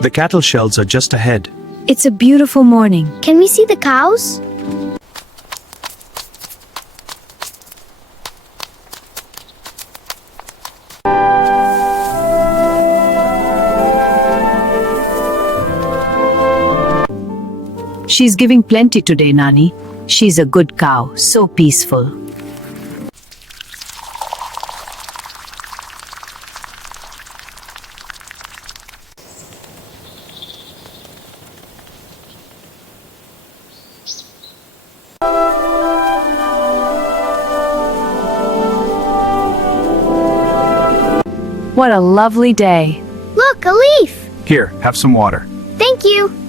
The cattle shells are just ahead. It's a beautiful morning. Can we see the cows? She's giving plenty today, Nani. She's a good cow, so peaceful. What a lovely day. Look, a leaf! Here, have some water. Thank you.